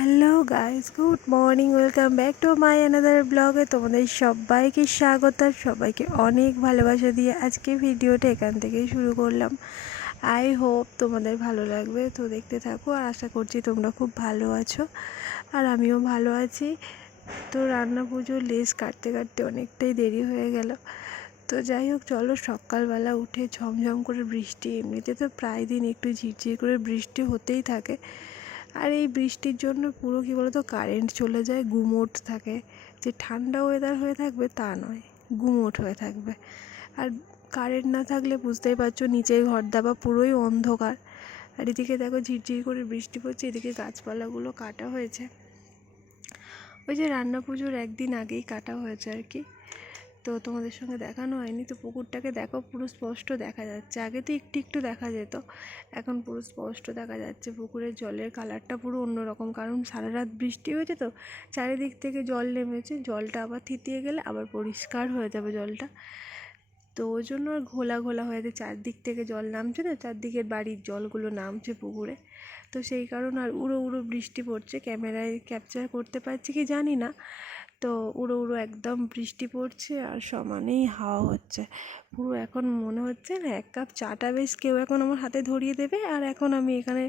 Hello guys good morning welcome back to my another ব্লগে তোমাদের সবাইকে স্বাগত। আর সবাইকে অনেক ভালোবাসা দিয়ে আজকে ভিডিওটা এখান থেকেই শুরু করলাম। আই হোপ তোমাদের ভালো লাগবে। তো দেখতে থাকো আর আশা করছি তোমরা খুব ভালো আছো। আর আমিও ভালো আছি। তো রান্না পুজোর লেস কাটতে কাটতে অনেকটাই দেরি হয়ে গেল। তো যাই হোক, চলো সকালবেলা উঠে ঝমঝম করে বৃষ্টি। এমনিতে তো প্রায় দিন একটু ঝিরঝির করে বৃষ্টি হতেই থাকে। আর এই বৃষ্টির জন্য পুরো কী বলতো কারেন্ট চলে যায়, গুমোট থাকে। যে ঠান্ডা ওয়েদার হয়ে থাকবে তা নয়, গুমোট হয়ে থাকবে। আর কারেন্ট না থাকলে বুঝতেই পারছ, নিচের ঘর দাবা পুরোই অন্ধকার। আর এদিকে দেখো ঝিরঝির করে বৃষ্টি পড়ছে, এদিকে গাছপালাগুলো কাটা হয়েছে। ওই যে রান্না পুজোর একদিন আগেই কাটা হয়েছে আর কি। তো তোমাদের সঙ্গে দেখানো হয়নি, তো পুকুরটাকে দেখো, পুরো স্পষ্ট দেখা যাচ্ছে। আগে তো একটু একটু দেখা যেত, এখন পুরো স্পষ্ট দেখা যাচ্ছে। পুকুরের জলের কালারটা পুরো অন্যরকম, কারণ সারা রাত বৃষ্টি হয়েছে তো, চারিদিক থেকে জল নেমেছে। জলটা আবার থিতিয়ে গেলে আবার পরিষ্কার হয়ে যাবে জলটা। তো ওই জন্য ঘোলা ঘোলা হয়ে চারদিক থেকে জল নামছে না, চারদিকের বাড়ির জলগুলো নামছে পুকুরে। তো সেই কারণে আর উড়ো উড়ো বৃষ্টি পড়ছে, ক্যামেরায় ক্যাপচার করতে পারছি কি জানি না। তো উড়ো উড়ো একদম বৃষ্টি পড়ছে আর সমানেই হাওয়া হচ্ছে। পুরো এখন মনে হচ্ছে না এক কাপ চাটা বেশ কেউ এখন আমার হাতে ধরিয়ে দেবে আর এখন আমি এখানে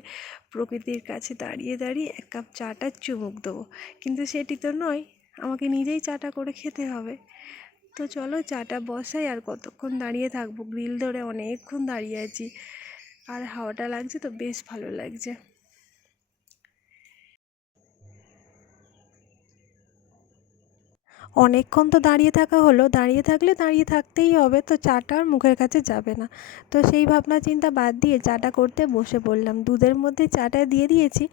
প্রকৃতির কাছে দাঁড়িয়ে দাঁড়িয়ে এক কাপ চাটা চুমুক দেবো। কিন্তু সেটি তো নয়, আমাকে নিজেই চাটা করে খেতে হবে। তো চলো চাটা বসাই আর কতক্ষণ দাঁড়িয়ে থাকব। গ্রিল ধরে অনেকক্ষণ দাঁড়িয়ে আছি। আর হাওয়াটা লাগছে তো বেশ ভালো লাগছে। অনেকক্ষণ তো দাঁড়িয়ে থাকা হলো, দাঁড়িয়ে থাকলে দাঁড়িয়ে থাকতেই হবে, তো চাটা আর মুখের কাছে যাবে না। তো সেই ভাবনা চিন্তা বাদ দিয়ে চাটা করতে বসে পড়লাম। দুধের মধ্যে চাটা দিয়ে দিয়েছি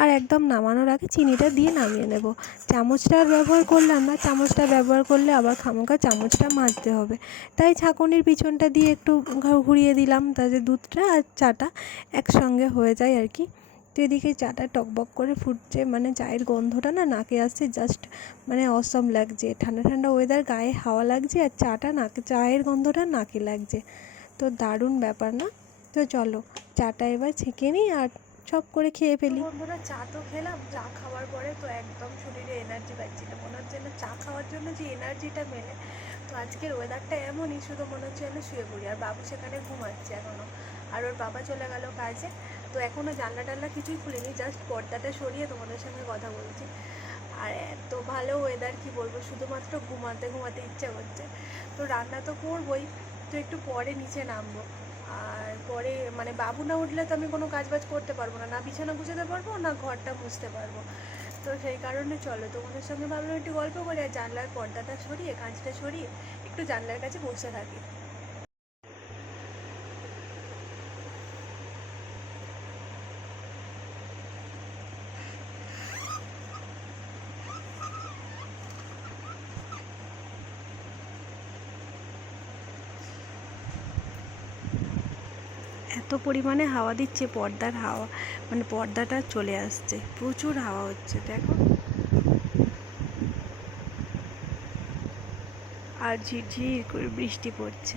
আর একদম নামানোর আগে চিনিটা দিয়ে নামিয়ে নেব। চামচটা আর ব্যবহার করলাম না, চামচটা ব্যবহার করলে আবার খামোকা চামচটা মাজতে হবে। তাই ছাঁকুনির পিছনটা দিয়ে একটু ঘুরিয়ে দিলাম তাতে দুধটা আর চাটা একসঙ্গে হয়ে যায় আর কি। তো এদিকে চাটা টকবক করে ফুটছে মানে চায়ের গন্ধটা না নাকে আসছে জাস্ট মানে অসম লাগছে। ঠান্ডা ঠান্ডা ওয়েদার গায়ে হাওয়া লাগছে আর চাটা নাকে, চায়ের গন্ধটা নাকে লাগছে। তো দারুণ ব্যাপার না? তো চলো, চাটা এবার ছেঁকে নিই আর সব করে খেয়ে ফেলি। বন্ধুরা, চা তো খেলাম, চা খাওয়ার পরে তো একদম শরীরে এনার্জি পাচ্ছি না। মনে হচ্ছে না চা খাওয়ার জন্য যে এনার্জিটা মেলে, তো আজকের ওয়েদারটা এমনই, শুধু মনে হচ্ছে যেন শুয়ে পড়ি। আর বাবু সেখানে ঘুমাচ্ছে এখনও আর ওর বাবা চলে গেল কাজে। তো এখনও জানলা টানলা কিছুই খুলিনি জাস্ট পর্দাটা সরিয়ে তোমাদের সঙ্গে কথা বলছি। আর এত ভালো ওয়েদার কি বলব, শুধুমাত্র ঘুমাতে ঘুমাতে ইচ্ছা করছে। তো রান্না তো করবোই, তো একটু পরে নিচে নামবো। আর পরে মানে বাবু না উঠলে তো আমি কোনো কাজ বাজ করতে পারব না না বিছানা গুছাতে পারব, না ঘরটা মুছতে পারব। তো সেই কারণে চলো, তোমাদের সঙ্গে ভাবলাম একটু গল্প করি, আর জানলার পর্দাটা সরিয়ে, কাঁচটা সরিয়ে একটু জানলার কাছে বসে থাকি। এত পরিমাণে হাওয়া দিচ্ছে, পর্দার হাওয়া মানে পর্দাটা চলে আসছে। প্রচুর হাওয়া হচ্ছে, দেখো। আর ঝিরঝির করে বৃষ্টি পড়ছে।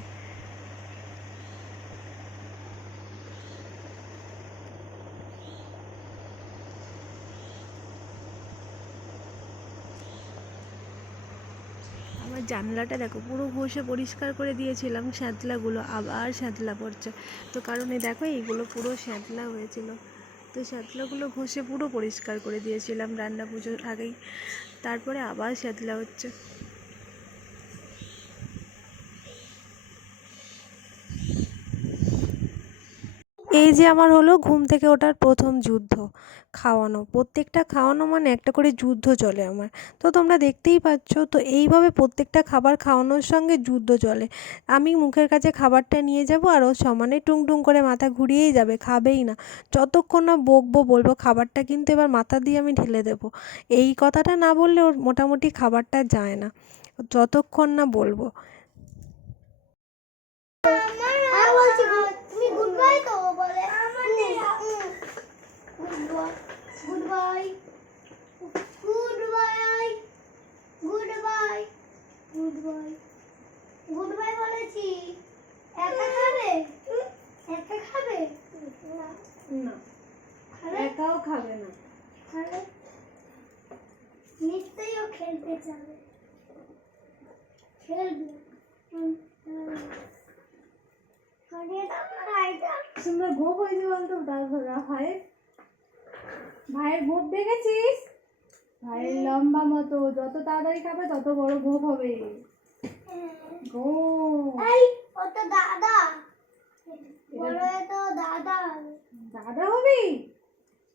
আমার জানলাটা দেখো, পুরো ঘষে পরিষ্কার করে দিয়েছিলাম শ্যাঁতলাগুলো আবার শ্যাঁতলা পড়ছে। তো কারণে দেখো, এইগুলো পুরো শ্যাঁতলা হয়েছিল। তো শ্যাঁতলাগুলো ঘষে পুরো পরিষ্কার করে দিয়েছিলাম রান্না পুজোর আগেই। তারপরে আবার শ্যাঁতলা হচ্ছে। এই যে আমার হলো ঘুম থেকে ওঠার প্রথম যুদ্ধ, খাওয়ানো। প্রত্যেকটা খাওয়ানো মানে একটা করে যুদ্ধ চলে আমার। তো তোমরা দেখতেই পাচ্ছ, তো এইভাবে প্রত্যেকটা খাবার খাওয়ানোর সঙ্গে যুদ্ধ চলে। আমি মুখের কাছে খাবারটা নিয়ে যাব আর ও সমানে টুং টুং করে মাথা ঘুরিয়েই যাবে, খাবেই না। যতক্ষণ না বকবো বলব খাবারটা কিন্তু এবার মাথা দিয়ে আমি ঢেলে দেবো। এই কথাটা না বললে ওর মোটামুটি খাবারটা যায় না। যতক্ষণ না বলব আমি বলছি good- তুমি গুড বাই তো বলে? Goodbye goodbye goodbye goodbye goodbye goodbye বলেছি একটা খাবে একটা খাবে না না খাবে একাও খাবে না খাবে খেলতে যাবে খেলবে হুম, হুম। সরিয়ে দাও না গাড়িটা। সুন্দর গোপ হয়েছে বলতো দাদা ভাইয়ের ভাইয়ের গোপ দেখেছিস ভাইয়ের লম্বা মতো যত তাড়াতাড়ি খাবে তত বড় গোপ হবে। গোপ এই ও তো দাদা। বড় তো দাদা। হবে। দাদা হবি?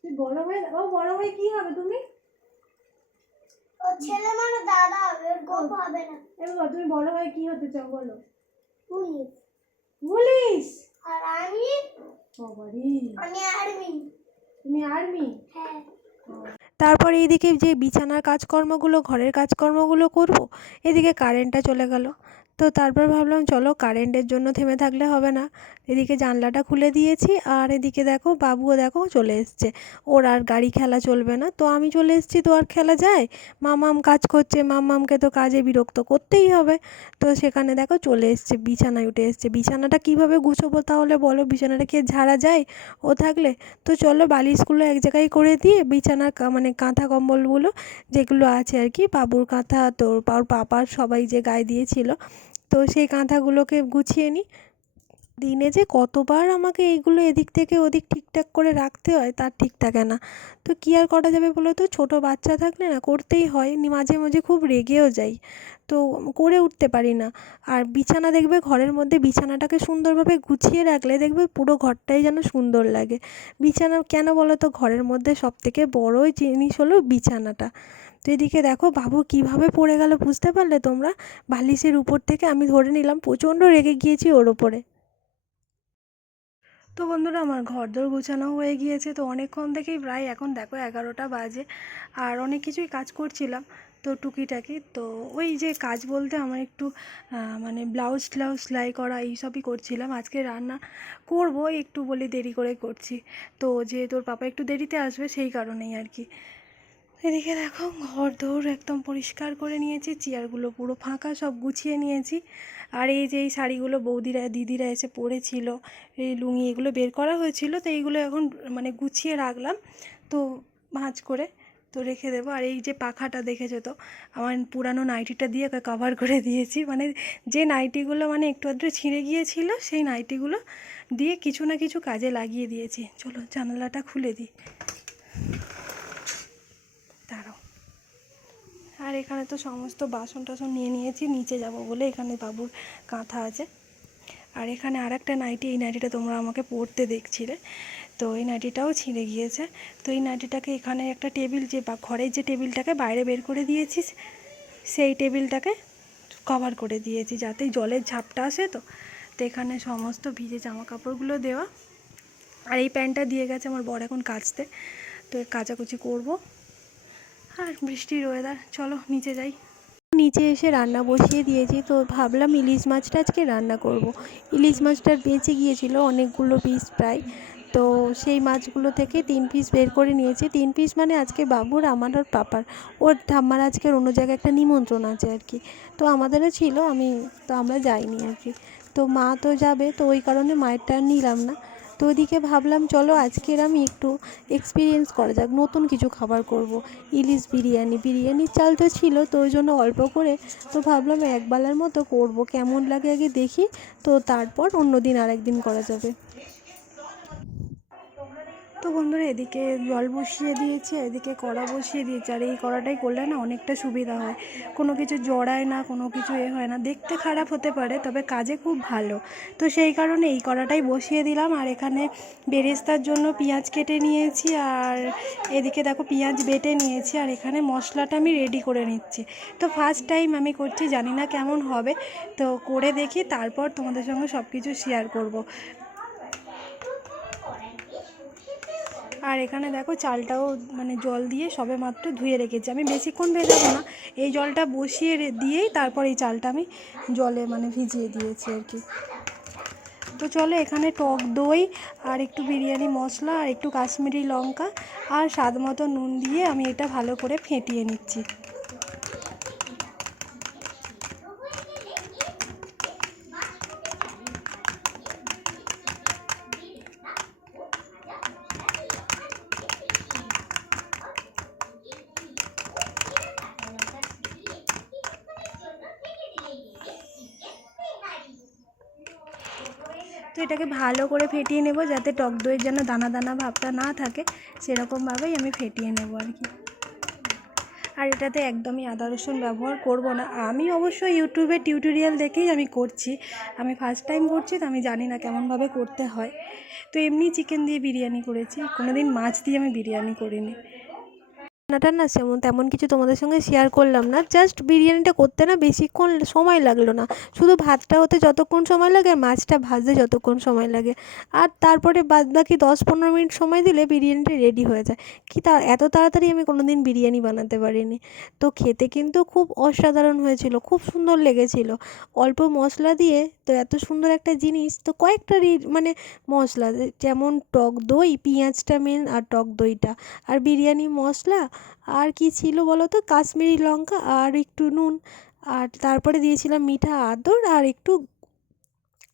তুই বড় হয়ে ও বড় হয়ে কি হবে তুমি? ও ছেলে মানে দাদা হবে ওর গোপ হবে না। এবার তুমি বড় হয়ে কি হতে চাও বলো? পুলিশ। পুলিশ? আর আমি? বাবারি। আমি আর্মি। তুমি আর্মি? হ্যাঁ। তারপর এইদিকে যে বিছানার কাজকর্মগুলো ঘরের কাজকর্মগুলো করব এদিকে কারেন্টটা চলে গেল। তো তারপর ভাবলাম, চলো কারেন্টের জন্য থেমে থাকলে হবে না। এদিকে জানলাটা খুলে দিয়েছি আর এদিকে দেখো, বাবুও দেখো চলে এসছে। ওর আর গাড়ি খেলা চলবে না। তো আমি চলে এসেছি, তো আর খেলা যায়? মামাম কাজ করছে, মামামকে তো কাজে বিরক্ত করতেই হবে। তো সেখানে দেখো চলে এসছে, বিছানায় উঠে এসছে। বিছানাটা কীভাবে গুছোবো তাহলে বলো? বিছানাটা কি ঝাড়া যায় ও থাকলে? তো চলো বালিশগুলো এক জায়গায় করে দিয়ে বিছানার মানে কাঁথা কম্বলগুলো যেগুলো আছে আর কি, বাবুর কাঁথা, তোর ওর পাপার সবাই যে গায়ে দিয়েছিল তো সেই কাঁথাগুলোকে গুছিয়ে নিই। দিনে যে কতবার আমাকে এইগুলো এদিক থেকে ওদিক ঠিকঠাক করে রাখতে হয় তার ঠিক থাকে না। তো কী আর করা যাবে বলো তো? ছোটো বাচ্চা থাকলে না করতেই হয় মাঝে মাঝে খুব রেগেও যাই। তো করে উঠতে পারি না। আর বিছানা দেখবে ঘরের মধ্যে বিছানাটাকে সুন্দরভাবে গুছিয়ে রাখলে দেখবে পুরো ঘরটাই যেন সুন্দর লাগে। বিছানা কেন বলো তো? ঘরের মধ্যে সবথেকে বড় জিনিস হলো বিছানাটা। তো এদিকে দেখো, বাবু, কীভাবে পড়ে গেল বুঝতে পারলে তোমরা? বালিশের উপর থেকে আমি ধরে নিলাম, প্রচণ্ড রেগে গিয়েছি ওর ওপরে তো বন্ধুরা, আমার ঘরদোর গোছানো হয়ে গিয়েছে। তো অনেকক্ষণ থেকেই প্রায় এখন দেখো এগারোটা বাজে আর অনেক কিছুই কাজ করছিলাম তো টুকিটাকি। তো ওই যে কাজ বলতে আমার একটু মানে ব্লাউজ ট্লাউজ সেলাই করা এইসবই করছিলাম। আজকে রান্না করব, একটু বলে দেরি করে করছি। তো যে তোর পাপা একটু দেরিতে আসবে সেই কারণেই আর কি। এদিকে দেখো ঘর দৌড় একদম পরিষ্কার করে নিয়েছি, চেয়ারগুলো পুরো ফাঁকা, সব গুছিয়ে নিয়েছি। আর এই যে এই শাড়িগুলো বৌদিরা, দিদিরা এসে পরেছিল, এই লুঙি এগুলো বের করা হয়েছিল, তো এইগুলো এখন মানে গুছিয়ে রাখলাম, তো ভাঁজ করে, তো রেখে দেবো। আর এই যে পাখাটা দেখেছ তো, আমার পুরানো নাইটিটা দিয়ে কভার করে দিয়েছি। মানে যে নাইটিগুলো মানে একটু আধটু ছিঁড়ে গিয়েছিল, সেই নাইটিগুলো দিয়ে কিছু না কিছু কাজে লাগিয়ে দিয়েছি। চলো জানালাটা খুলে দিই। আর এখানে তো সমস্ত বাসন টাসন নিয়ে নিয়েছি, নিচে যাব বলে এখানে বাবুর কাঁথা আছে। আর এখানে আর একটা নাইটি, এই নাইটিটা তোমরা আমাকে পরতে দেখছিলে। তো এই নাইটিটাও ছিঁড়ে গিয়েছে। তো এই নাইটিটাকে এখানে একটা টেবিল যে বা ঘরের যে টেবিলটাকে বাইরে বের করে দিয়েছিস সেই টেবিলটাকে কভার করে দিয়েছি যাতে জলের ঝাপটা আসে তো। তো এখানে সমস্ত ভিজে জামা কাপড়গুলো দেওয়া। আর এই প্যান্টটা দিয়ে গেছে আমার বর এখন কাচতে। তো কাচাকুচি করব। আর বৃষ্টির ওয়েদার চলো নিচে যাই। নিচে এসে রান্না বসিয়ে দিয়েছি, তো ভাবলাম ইলিশ মাছটা আজকে রান্না করব। ইলিশ মাছটার বেঁচে গিয়েছিল অনেকগুলো পিস প্রায়, তো সেই মাছগুলো থেকে তিন পিস বের করে নিয়েছি। তিন পিস মানে আজকে বাবুর, আমার আর পাপার। ওর ঠাম্মার আজকের অন্য জায়গায় একটা নিমন্ত্রণ আছে আর কি। তো আমাদেরও ছিল, আমি, তো আমরা যাইনি আর কি। তো মা তো যাবে, তো ওই কারণে মায়েরটা নিলাম না। তো ওদিকে ভাবলাম, চলো আজকের আমি একটু এক্সপিরিয়েন্স করা যাক, নতুন কিছু খাবার করব। ইলিশ বিরিয়ানি, বিরিয়ানির চাল তো ছিল, তো ওই জন্য অল্প করে, তো ভাবলাম একবেলার মতো করব, কেমন লাগে আগে দেখি, তো তারপর অন্য দিন আরেকদিন করা যাবে। তো বন্ধুরা এদিকে জল বসিয়ে দিয়েছি, এদিকে কড়া বসিয়ে দিয়েছি। আর এই কড়াটাই করলে না অনেকটা সুবিধা হয়। কোনো কিছু জড়ায় না, কোনো কিছু এ হয় না। দেখতে খারাপ হতে পারে, তবে কাজে খুব ভালো। তো সেই কারণে এই কড়াটাই বসিয়ে দিলাম। আর এখানে বেরেস্তার জন্য পেঁয়াজ কেটে নিয়েছি, আর এদিকে দেখো পেঁয়াজ বেটে নিয়েছি, আর এখানে মশলাটা আমি রেডি করে নিচ্ছি। তো ফার্স্ট টাইম আমি করছি, জানি না কেমন হবে। তো করে দেখি, তারপর তোমাদের সঙ্গে সব কিছু শেয়ার করব। আর এখানে দেখো চালটাও মানে জল দিয়ে সবে মাত্র ধুয়ে রেখেছি। আমি বেশিক্ষণ ভেজাবো না, এই জলটা বসিয়ে দিয়েই তারপর এই চালটা আমি জলে মানে ভিজিয়ে দিয়েছি আর কি। তো চলো এখানে টক দই আর একটু বিরিয়ানি মশলা আর একটু কাশ্মীরি লঙ্কা আর স্বাদ মতো নুন দিয়ে আমি এটা ভালো করে ফেটিয়ে নিচ্ছি। এটাকে ভালো করে ফেটিয়ে নেব যাতে টক দইয়ের যেন দানা দানা ভাবটা না থাকে, সেরকমভাবেই আমি ফেটিয়ে নেব আর কি। আর এটাতে একদমই আদা রসুন ব্যবহার করব না। আমি অবশ্য ইউটিউবে টিউটোরিয়াল দেখেই আমি করছি। আমি ফার্স্ট টাইম করছি তো আমি জানি না কেমনভাবে করতে হয়। তো এমনি চিকেন দিয়ে বিরিয়ানি করেছি। কোনোদিন মাছ দিয়ে আমি বিরিয়ানি করিনি। রান্নাটা না সেমন, তেমন কিছু তোমাদের সঙ্গে শেয়ার করলাম না। জাস্ট বিরিয়ানিটা করতে না বেশিক্ষণ সময় লাগল না। শুধু ভাতটা হতে যতক্ষণ সময় লাগে আর মাছটা ভাজতে যতক্ষণ সময় লাগে। আর তারপরে বাদ বাকি দশ পনেরো মিনিট সময় দিলে বিরিয়ানিটা রেডি হয়ে যায়। কি তা, এত তাড়াতাড়ি আমি কোনো দিন বিরিয়ানি বানাতে পারিনি। তো খেতে কিন্তু খুব অসাধারণ হয়েছিল, খুব সুন্দর লেগেছিল। অল্প মশলা দিয়ে তো এত সুন্দর একটা জিনিস। তো কয়েকটা মানে মশলা যেমন টক দই, পেঁয়াজটা মেন আর টক দইটা। আর বিরিয়ানি মশলা আর কি ছিল বলো তো? কাশ্মীরি লঙ্কা আর একটু নুন। আর তারপরে দিয়েছিলাম মিঠা আদর আর একটু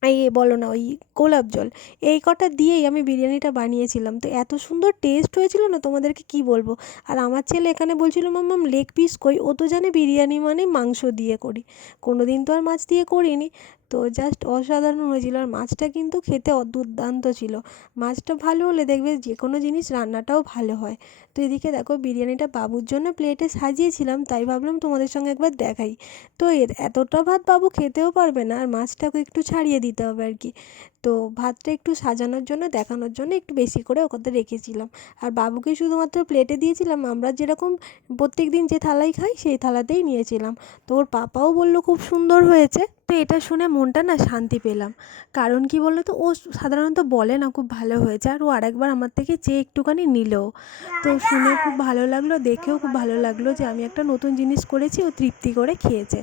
এই বলো না, ওই গোলাপ জল। এই কটা দিয়েই আমি বিরিয়ানিটা বানিয়েছিলাম। তো এত সুন্দর টেস্ট হয়েছিল না তোমাদেরকে কি বলব? আর আমার ছেলে এখানে বলছিল মাম্মাম লেগ পিস কই? ও তো জানে বিরিয়ানি মানে মাংস দিয়ে করি। কোনো দিন তো আর মাছ দিয়ে করিনি। তো জাস্ট অসাধারণ হয়েছিল। আর মাছটা কিন্তু খেতে দুর্দান্ত ছিল। মাছটা ভালো হলে দেখবে যে কোনো জিনিস রান্নাটাও ভালো হয়। তো এদিকে দেখো বিরিয়ানিটা বাবুর জন্য প্লেটে সাজিয়েছিলাম, তাই ভাবলাম তোমাদের সঙ্গে একবার দেখাই। তো এর এতটা ভাত বাবু খেতেও পারবে না, আর মাছটাকে একটু ছাড়িয়ে দিতে হবে আর কি। তো ভাতটা একটু সাজানোর জন্য, দেখানোর জন্য একটু বেশি করে ওখানে রেখেছিলাম। আর বাবুকে শুধুমাত্র প্লেটে দিয়েছিলাম, আমরা যেরকম প্রত্যেক দিন যে থালায় খাই, সেই থালাতেই নিয়েছিলাম। তো ওর পাপাও বলল খুব সুন্দর হয়েছে। তো এটা শুনে মনটা না শান্তি পেলাম। কারণ কি বলো তো ও সাধারণত বলে না, খুব ভালো হয়েছে। আর ও আরেকবার আমার থেকে চেয়ে একটুখানি নিল। তো শুনে খুব ভালো লাগল, দেখেও খুব ভালো লাগল যে আমি একটা নতুন জিনিস করেছি, ও তৃপ্তি করে খেয়েছে।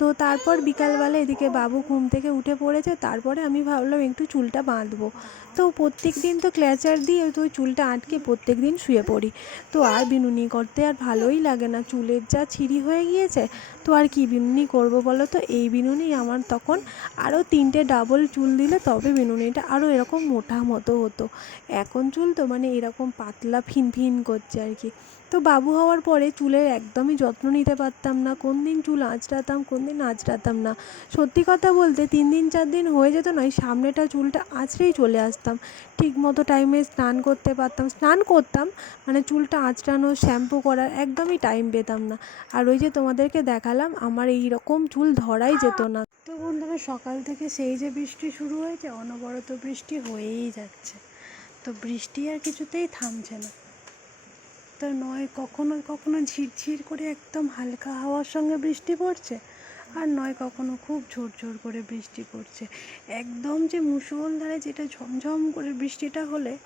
তো তারপর বিকালবেলা এদিকে বাবু ঘুম থেকে উঠে পড়েছে, তারপরে আমি ভাবলাম একটু চুলটা বাঁধবো। তো প্রত্যেক দিন তো ক্ল্যাচার দিয়ে তো চুলটা আটকে প্রত্যেক দিন শুয়ে পড়ি। তো আর বিনুনি করতে আর ভালোই লাগে না, চুলের যা ছিঁড়ি হয়ে গিয়েছে, তো আর কি বিনুনি করব বলো তো? এই বিনুনি আমার তখন আরও তিনটে ডাবল চুল দিলে তবে বিনুনিটা আরও এরকম মোটা মতো হতো। এখন চুল তো মানে এরকম পাতলা ফিন ফিন করছে আর কি। তো বাবু হওয়ার পরে চুলের একদমই যত্ন নিতে পারতাম না। কোন দিন চুল আঁচড়াতাম, কোন দিন আঁচড়াতাম না। সত্যি কথা বলতে তিন দিন, চার দিন হয়ে যেত নয় সামনেটা চুলটা আঁচড়েই চলে আসতাম। ঠিক মতো টাইমে স্নান করতে পারতাম। স্নান করতাম মানে চুলটা আঁচড়ানো শ্যাম্পু করার একদমই টাইম পেতাম না। আর ওই যে তোমাদেরকে দেখালাম, আমার এই রকম চুল ধরাই যেত না। তো বন্ধুরা, সকাল থেকে সেই যে বৃষ্টি শুরু হয়েছে, অনবরত বৃষ্টি হয়েই যাচ্ছে। তো বৃষ্টি আর কিছুতেই থামছে না। তো নয় কখনো কখনো ঝিরঝির করে একদম হালকা হাওয়ার সঙ্গে বৃষ্টি পড়ছে আর নয়, কখনো খুব ঝোর ঝোর করে বৃষ্টি পড়ছে। একদম যে মুষলধারে যেটা ঝমঝম করে বৃষ্টিটা হলে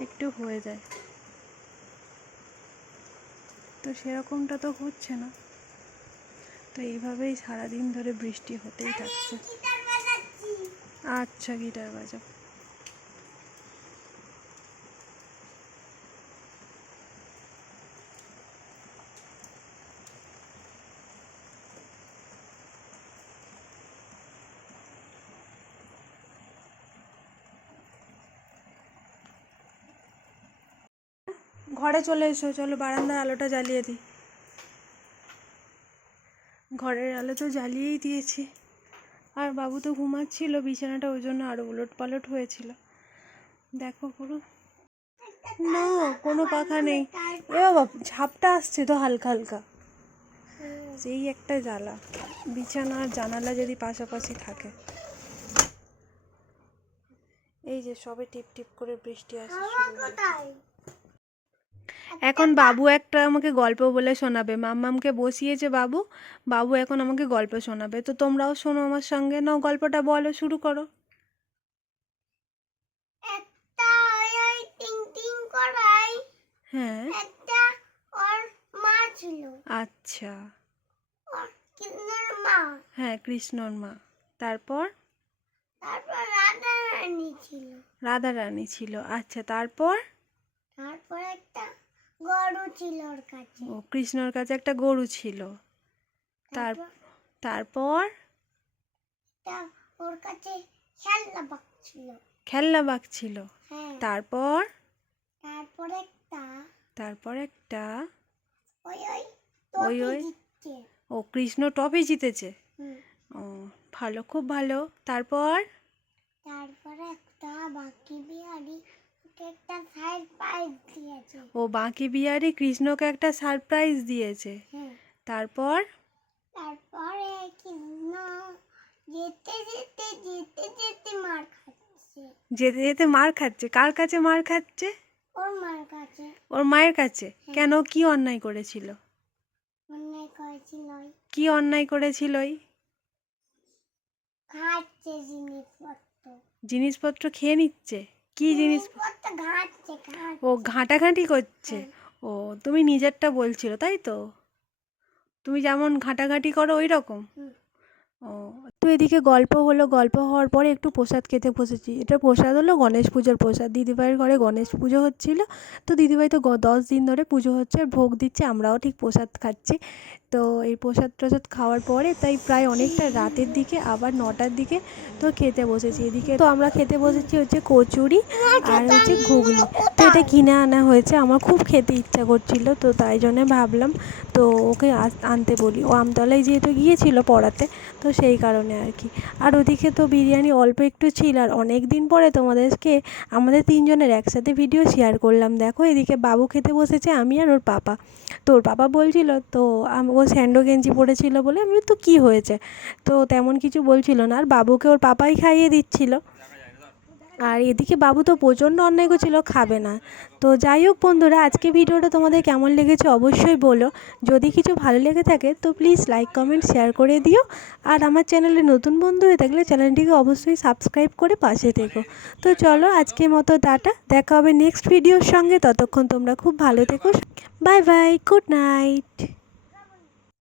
একটু হয়ে যায়। তো সেরকমটা তো হচ্ছে না। তো এইভাবেই সারাদিন ধরে বৃষ্টি হতেই থাকছে। আচ্ছা গিটার বাজাও। ঘরে চলে এসো, চলো বারান্দার আলোটা জ্বালিয়ে দিই। ঘরের আলো তো জ্বালিয়েই দিয়েছি। আর বাবু তো ঘুমাচ্ছিল, বিছানাটা ওই জন্য আরও উলট পালট হয়েছিল। দেখো পুরো। না, কোনো পাখা নেই। এ বাবা, ঝাপটা আসছে তো হালকা হালকা। সেই একটা জ্বালা। বিছানা আর জানালা যদি পাশাপাশি থাকে। এই যে সবে টিপ টিপ করে বৃষ্টি আসছে এখন বাবু একটা আমাকে গল্প বলে শোনাবে। মাম্মামকে বসিয়েছে বাবু বাবু এখন আমাকে গল্প শোনাবে। তো তোমরাও শোনো আমার সঙ্গে। নাও গল্পটা বলো শুরু করো। একটা ওই ওই টিং টিং করাই হ্যাঁ। একটা ওর মা ছিল। আচ্ছা। মা। হ্যাঁ কৃষ্ণর মা। তারপর? তারপর রাধা রানী ছিল। রাধা রানী ছিল। আচ্ছা তারপর? তারপর একটা গরু ছিল ওর কাছে। ও কৃষ্ণর কাছে একটা গরু ছিল। তার তারপর? ওর কাছে খেলনা বাক ছিল। খেলনা বাঘ ছিল। হ্যাঁ। তারপর? তারপর একটা তারপর একটা? ওই ওই ওই ওই? ও কৃষ্ণ টপি জিতেছে? ও ভালো খুব ভালো। তারপর? তারপরে একটা বাকি বিহারি ও বাঁকি বিহারি কৃষ্ণকে একটা সারপ্রাইজ দিয়েছে। হ্যাঁ। তারপর? তারপরে কৃষ্ণ যেতে যেতে যেতে যেতে মার খাচ্ছে। যেতে যেতে মার খাচ্ছে? কার কাছে মার খাচ্ছে? ওর মার কাছে। ওর মায়ের কাছে? কেন কি অন্যায় করেছিল? অন্যায় করেছিল কি অন্যায় করেছিল খাচ্ছে জিনিসপত্র। জিনিসপত্র খেয়ে নিচ্ছে? কি জিনিস? জিনিসপত্র ঘাঁটা ঘাঁটি ও ঘাঁটাঘাঁটি করছে? ও তুমি নিজেরটা বলছিল তাই তো? তুমি যেমন ঘাঁটাঘাঁটি করো ওই রকম। ও, তো এদিকে গল্প হলো, গল্প হওয়ার পরে একটু প্রসাদ খেতে বসেছি। এটা প্রসাদ হলো গণেশ পুজোর প্রসাদ। দিদিভাইয়ের ঘরে গণেশ পুজো হচ্ছিল। তো দিদিভাই তো দশ দিন ধরে পুজো হচ্ছে আর ভোগ দিচ্ছে, আমরাও ঠিক প্রসাদ খাচ্ছি। তো এই প্রসাদ টসাদ খাওয়ার পরে তাই প্রায় অনেকটা রাতের দিকে, আবার নটার দিকে তো খেতে বসেছি। এদিকে তো আমরা খেতে বসেছি হচ্ছে কচুরি আর হচ্ছে ঘুগনি। তো এটা কিনে আনা হয়েছে। আমার খুব খেতে ইচ্ছা করছিল, তো তাই জন্য ভাবলাম তো ওকে আনতে বলি। ও আমতলায় যেহেতু গিয়েছিল পড়াতে, তো সেই কারণে আর কি। আর ওদিকে তো বিরিয়ানি অল্প একটু ছিল, আর অনেক দিন পরে তোমাদেরকে, আমাদের তিনজনের একসাথে ভিডিও শেয়ার করলাম। দেখো এদিকে বাবু খেতে বসেছে, আমি আর ওর পাপা। তো ওর পাপা বলছিল, তো ও স্যান্ডো গেঞ্জি পরেছিল বলে। আমি তো কী হয়েছে? তো তেমন কিছু বলছিল না, আর বাবুকে ওর পাপাই খাইয়ে দিচ্ছিল। আর এদিকে বাবু তো প্রচণ্ড অন্যায় করছিল, খাবে না। তো যাই হোক বন্ধুরা আজকে ভিডিওটা তোমাদের কেমন লেগেছে অবশ্যই বলো। যদি কিছু ভালো লেগে থাকে, তো প্লিজ লাইক কমেন্ট শেয়ার করে দিও। আর আমার চ্যানেলে নতুন বন্ধু হয়ে থাকলে চ্যানেলটিকে অবশ্যই সাবস্ক্রাইব করে পাশে থেকো। তো চলো, আজকের মতো টাটা। দেখা হবে নেক্সট ভিডিওর সঙ্গে। ততক্ষণ তোমরা খুব ভালো থেকো। Bye bye good night